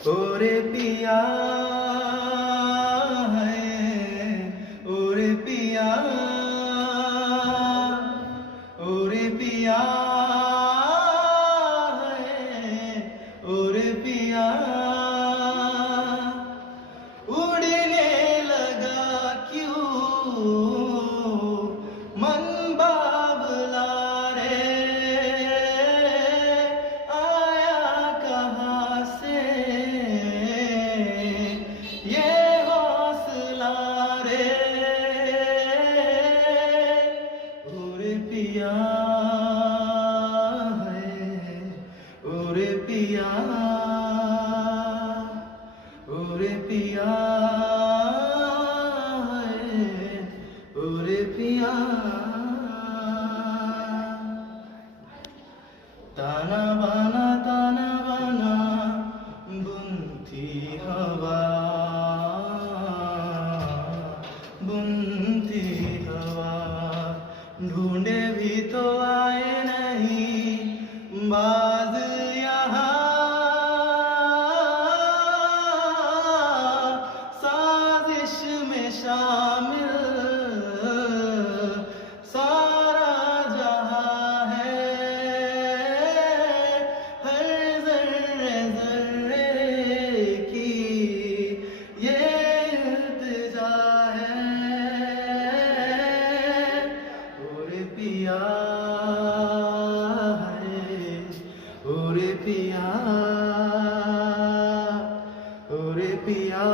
ओरे पिया है, ओरे पिया, ओरे पिया है, ओरे पिया। उड़ने लगा क्यों मन बावला रे, आया कहाँ से ये हौसला रे। ओरे पिया है, ओरे पिया, ओरे पिया है, ओरे पिया। ताना बाना बुनती हवा, बुनती हवा। ढूंढे भी तो आए नहीं बाज यहाँ, साजिश में शामिल सारा जहां है। हर ज़र्रे ज़र्रे की ये इल्तिजा है। ओरे पिया है, ओरे पिया, ओरे पिया।